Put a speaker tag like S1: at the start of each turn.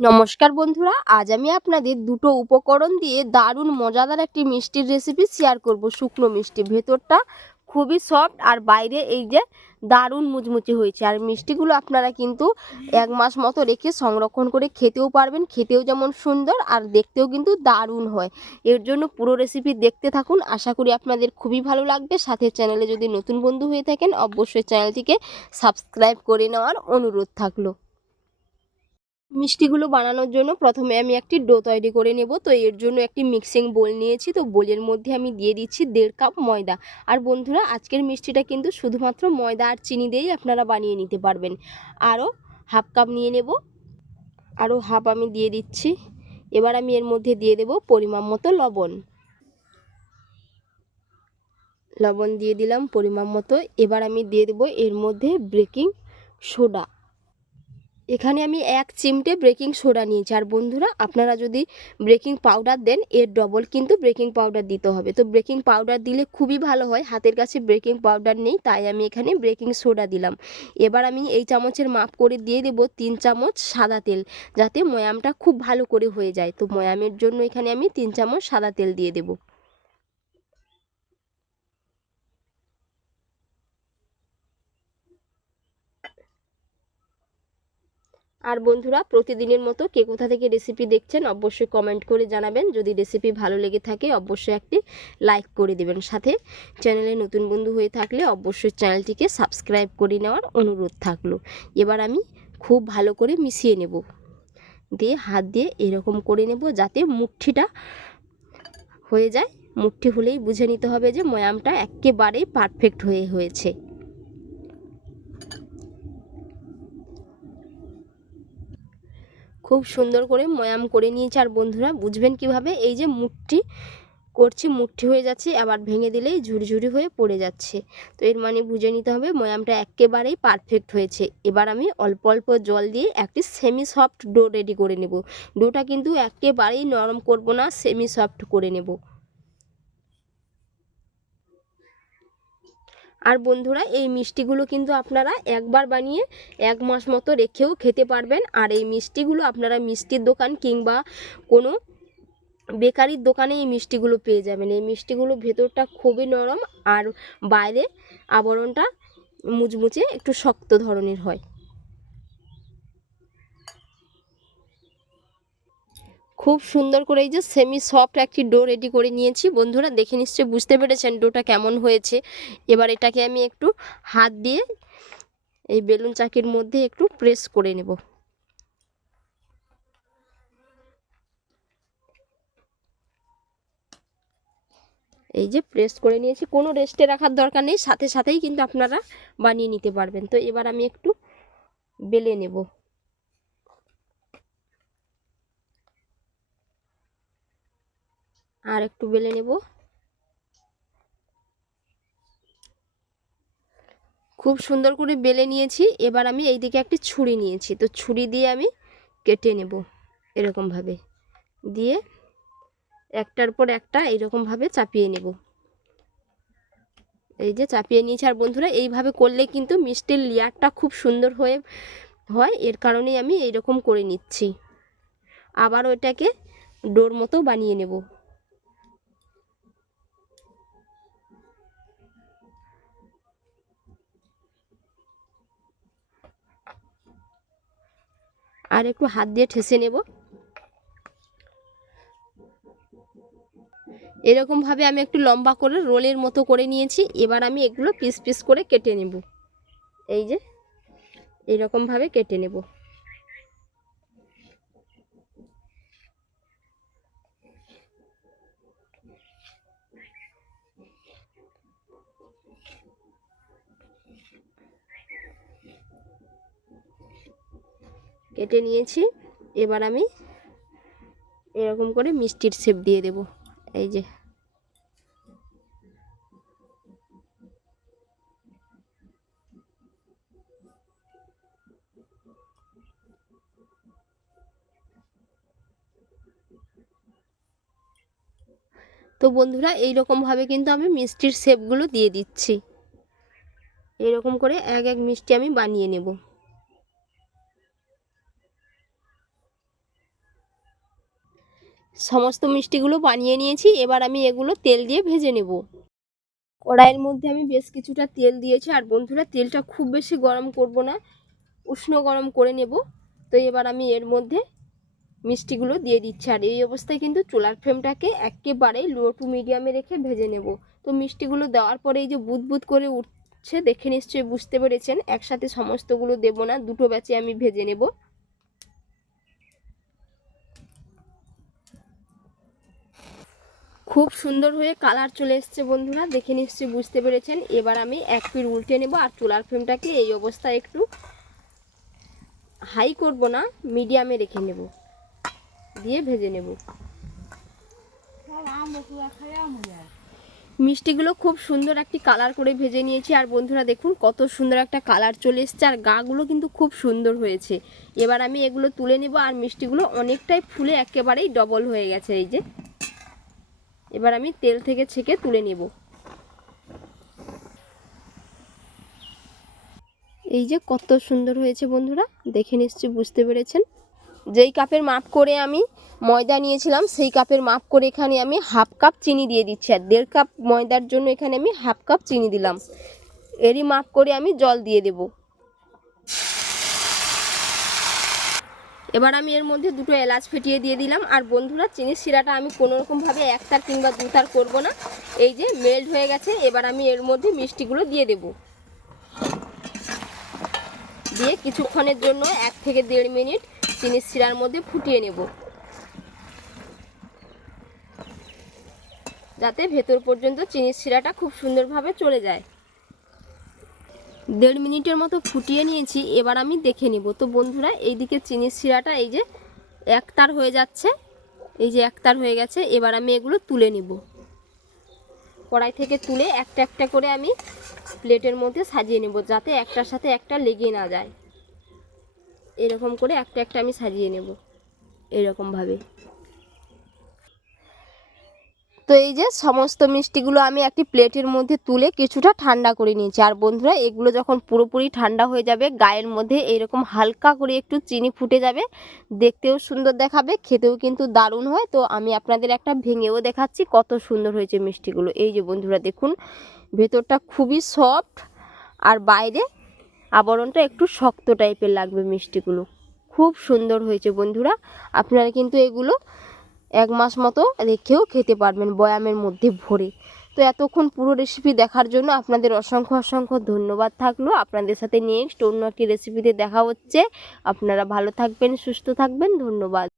S1: নমস্কার বন্ধুরা, আজ আমি আপনাদের দুটো উপকরণ দিয়ে দারুণ মজাদার একটি মিষ্টির রেসিপি শেয়ার করব। শুকনো মিষ্টি ভেতরটা খুবই সফট আর বাইরে এই যে দারুণ মুচমুচে হয়েছে। আর মিষ্টিগুলো আপনারা কিন্তু এক মাস মতো রেখে সংরক্ষণ করে খেতেও পারবেন, খেতেও যেমন সুন্দর আর দেখতেও কিন্তু দারুণ হয়। এর জন্য পুরো রেসিপি দেখতে থাকুন। আশা করি আপনাদের খুবই ভালো লাগবে। সাথে চ্যানেলে যদি নতুন বন্ধু হয়ে থাকেন, অবশ্যই চ্যানেলটিকে সাবস্ক্রাইব করে নেওয়ার অনুরোধ থাকল। মিষ্টিগুলো বানানোর জন্য প্রথমে আমি একটি ডো তৈরি করে নেব। তো এর জন্য একটি মিক্সিং বোল নিয়েছি। তো বোলের মধ্যে আমি দিয়ে দিচ্ছি দেড় কাপ ময়দা। আর বন্ধুরা, আজকের মিষ্টিটা কিন্তু শুধুমাত্র ময়দা আর চিনি দিয়েই আপনারা বানিয়ে নিতে পারবেন। আরও হাফ কাপ নিয়ে নেব। আরও হাফ আমি দিয়ে দিচ্ছি। এবার আমি এর মধ্যে দিয়ে দেব পরিমাণ মতো লবণ। লবণ দিয়ে দিলাম পরিমাণ মতো। এবার আমি দিয়ে দেবো এর মধ্যে বেকিং সোডা। এখানে আমি এক চিমটে বেকিং সোডা নিয়েছি। আর বন্ধুরা, আপনারা যদি বেকিং পাউডার দেন, এর ডবল কিন্তু বেকিং পাউডার দিতে হবে। তো বেকিং পাউডার দিলে খুবই ভালো হয়। হাতের কাছে বেকিং পাউডার নেই, তাই আমি এখানে বেকিং সোডা দিলাম। এবার আমি এই চামচের মাপ করে দিয়ে দেব তিন চামচ সাদা তেল, যাতে ময়ামটা খুব ভালো করে হয়ে যায়। তো ময়ামের জন্য এখানে আমি তিন চামচ সাদা তেল দিয়ে দেবো। আর বন্ধুরা, প্রতিদিনের মতো কে কোথা থেকে রেসিপি দেখছেন অবশ্যই কমেন্ট করে জানাবেন। যদি রেসিপি ভালো লেগে থাকে, অবশ্যই একটি লাইক করে দেবেন। সাথে চ্যানেলে নতুন বন্ধু হয়ে থাকলে অবশ্যই চ্যানেলটিকে সাবস্ক্রাইব করে নেওয়ার অনুরোধ থাকল। এবার আমি খুব ভালো করে মিশিয়ে নেব। দিয়ে হাত দিয়ে এরকম করে নেব যাতে মুঠিটা হয়ে যায়। মুঠি হলেই বুঝে নিতে হবে যে ময়ামটা একেবারেই পারফেক্ট হয়ে হয়েছে। খুব সুন্দর করে ময়াম করে নিয়েছে। আর বন্ধুরা, বুঝবেন কীভাবে? এই যে মুঠটি করছি মুঠি হয়ে যাচ্ছে, আবার ভেঙে দিলেই ঝুরঝুরি হয়ে পড়ে যাচ্ছে। তো এর মানে বুঝে নিতে হবে, ময়ামটা একেবারেই পারফেক্ট হয়েছে। এবার আমি অল্প অল্প জল দিয়ে একটি সেমি সফট ডো রেডি করে নেব। ডোটা কিন্তু একেবারেই নরম করব না সেমি সফট করে নেব। আর বন্ধুরা, এই মিষ্টিগুলো কিন্তু আপনারা একবার বানিয়ে এক মাস মতো রেখেও খেতে পারবেন। আর এই মিষ্টিগুলো আপনারা মিষ্টির দোকান কিংবা কোনো বেকারির দোকানে এই মিষ্টিগুলো পেয়ে যাবেন। এই মিষ্টিগুলো ভেতরটা খুবই নরম আর বাইরে আবরণটা মুচমুচে একটু শক্ত ধরনের হয়। খুব সুন্দর করে এই যে সেমি সফট একটি ডো রেডি করে নিয়েছি। বন্ধুরা, দেখে নিশ্চয়ই বুঝতে পেরেছেন ডোটা কেমন হয়েছে। এবার এটাকে আমি একটু হাত দিয়ে এই বেলুন চাকির মধ্যে একটু প্রেস করে নেব। এই যে প্রেস করে নিয়েছি। কোনো রেস্টে রাখার দরকার নেই। সাথে সাথেই কিন্তু আপনারা বানিয়ে নিতে পারবেন। তো এবার আমি একটু বেলে নেব। আর একটু বেলে নেব। খুব সুন্দর করে বেলে নিয়েছি। এবার আমি এই দিকে একটি ছুরি নিয়েছি। তো ছুরি দিয়ে আমি কেটে নেব এরকমভাবে। দিয়ে একটার পর একটা এইরকমভাবে চাপিয়ে নেব। এই যে চাপিয়ে নিয়েছি। আর বন্ধুরা, এইভাবে করলে কিন্তু মিষ্টির লেয়ারটা খুব সুন্দর হয়ে, হয়। এর কারণেই আমি এইরকম করে নিচ্ছি। আবার ওইটাকে ডোর মতো বানিয়ে নেব। আর একটু হাত দিয়ে ঠেসে নেব। এরকমভাবে আমি একটু লম্বা করে রোলের মতো করে নিয়েছি। এবার আমি এগুলো পিস পিস করে কেটে নেব। এই যে, এরকমভাবে কেটে নেব। কেটে নিয়েছি। এবার আমি এরকম করে মিষ্টির শেপ দিয়ে দেব। এই যে। তো বন্ধুরা এই রকমভাবে কিন্তু আমি মিষ্টির শেপগুলো দিয়ে দিচ্ছি। এরকম করে এক এক মিষ্টি আমি বানিয়ে নেব। সমস্ত মিষ্টিগুলো বানিয়ে নিয়েছি, এবার আমি এগুলো তেল দিয়ে ভেজে নেব। কড়াইয়ের মধ্যে আমি বেশ কিছুটা তেল দিয়েছি, আর বন্ধুরা তেলটা খুব বেশি গরম করব না, উষ্ণ গরম করে নেব। তো এবার আমি এর মধ্যে মিষ্টিগুলো দিয়ে দিচ্ছি, আর এই অবস্থায় কিন্তু চুলার ফ্লেমটাকে একেবারে লো টু মিডিয়ামে রেখে ভেজে নেব। তো মিষ্টিগুলো দেওয়ার পরে এই যে বুদ বুদ করে উঠছে, দেখে নিশ্চয়ই বুঝতে পেরেছেন, একসাথে সমস্তগুলো দেব না, দুটো ব্যাচে আমি ভেজে নেব। খুব সুন্দর হয়ে কালার চলে এসছে বন্ধুরা, দেখে নিশ্চয়ই বুঝতে পেরেছেন। এবার আমি এক পিঠ উল্টে নেব আর চুলার ফ্লেমটাকে এই অবস্থায় একটু হাই করব না, মিডিয়ামে রেখে নেব, দিয়ে ভেজে নেব। মিষ্টিগুলো খুব সুন্দর একটি কালার করে ভেজে নিয়েছি, আর বন্ধুরা দেখুন কত সুন্দর একটা কালার চলে এসছে, আর গাগুলো কিন্তু খুব সুন্দর হয়েছে। এবার আমি এগুলো তুলে নেব, আর মিষ্টিগুলো অনেকটাই ফুলে একেবারেই ডবল হয়ে গেছে, এই যে। এবার আমি তেল থেকে ছেঁকে তুলে নেব। এই যে কত সুন্দর হয়েছে বন্ধুরা, দেখে নিশ্চয়ই বুঝতে পেরেছেন। যেই কাপের মাপ করে আমি ময়দা নিয়েছিলাম, সেই কাপের মাপ করে এখানে আমি হাফ কাপ চিনি দিয়ে দিচ্ছি আর দেড় কাপ ময়দার জন্য এখানে আমি হাফ কাপ চিনি দিলাম। এরই মাপ করে আমি জল দিয়ে দেব। এবার আমি এর মধ্যে দুটো এলাচ ফেটিয়ে দিয়ে দিলাম। আর বন্ধুরা, চিনির শিরাটা আমি কোনো রকমভাবে একতার কিংবা দুতার করব না। এই যে মেল্ট হয়ে গেছে, এবার আমি এর মধ্যে মিষ্টিগুলো দিয়ে দেব। দিয়ে কিছুক্ষণের জন্য এক থেকে দেড় মিনিট চিনির শিরার মধ্যে ফুটিয়ে নেব। যাতে ভেতর পর্যন্ত চিনির শিরাটা খুব সুন্দরভাবে চলে যায়। দেড় মিনিটের মতো ফুটিয়ে নিয়েছি, এবার আমি দেখে নেব। তো বন্ধুরা, এইদিকে চিনির শিরাটা এই যে একতার হয়ে যাচ্ছে, এই যে একতার হয়ে গেছে, এবার আমি এগুলো তুলে নেব। কড়াই থেকে তুলে একটা একটা করে আমি প্লেটের মধ্যে সাজিয়ে নেব, যাতে একটার সাথে একটা লেগে না যায়। এরকম করে একটা একটা আমি সাজিয়ে নেব, এরকমভাবে। তো এই যে সমস্ত মিষ্টিগুলো আমি একটি প্লেটের মধ্যে তুলে কিছুটা ঠান্ডা করে নিয়েছি। আর বন্ধুরা, এগুলো যখন পুরোপুরি ঠান্ডা হয়ে যাবে, গায়ের মধ্যে এরকম হালকা করে একটু চিনি ফুটে যাবে, দেখতেও সুন্দর দেখাবে, খেতেও কিন্তু দারুণ হয়। তো আমি আপনাদের একটা ভেঙেও দেখাচ্ছি কত সুন্দর হয়েছে মিষ্টিগুলো। এই যে বন্ধুরা, দেখুন, ভেতরটা খুবই সফট আর বাইরে আবরণটা একটু শক্ত টাইপের লাগবে মিষ্টিগুলো। খুব সুন্দর হয়েছে বন্ধুরা। আপনারা কিন্তু এগুলো এক মাস মতো রেখেও খেতে পারবেন বয়ামের মধ্যে ভরে। তো এতক্ষণ পুরো রেসিপি দেখার জন্য আপনাদের অসংখ্য অসংখ্য ধন্যবাদ থাকল। আপনাদের সাথে নেক্সট অন্য একটি রেসিপিতে দেখা হচ্ছে। আপনারা ভালো থাকবেন, সুস্থ থাকবেন। ধন্যবাদ।